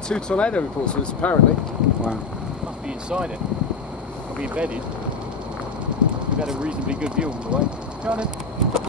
getting 2 tornado reports for this apparently. Wow. Must be inside it. It'll be embedded. We've had a reasonably good view all the way. Got it.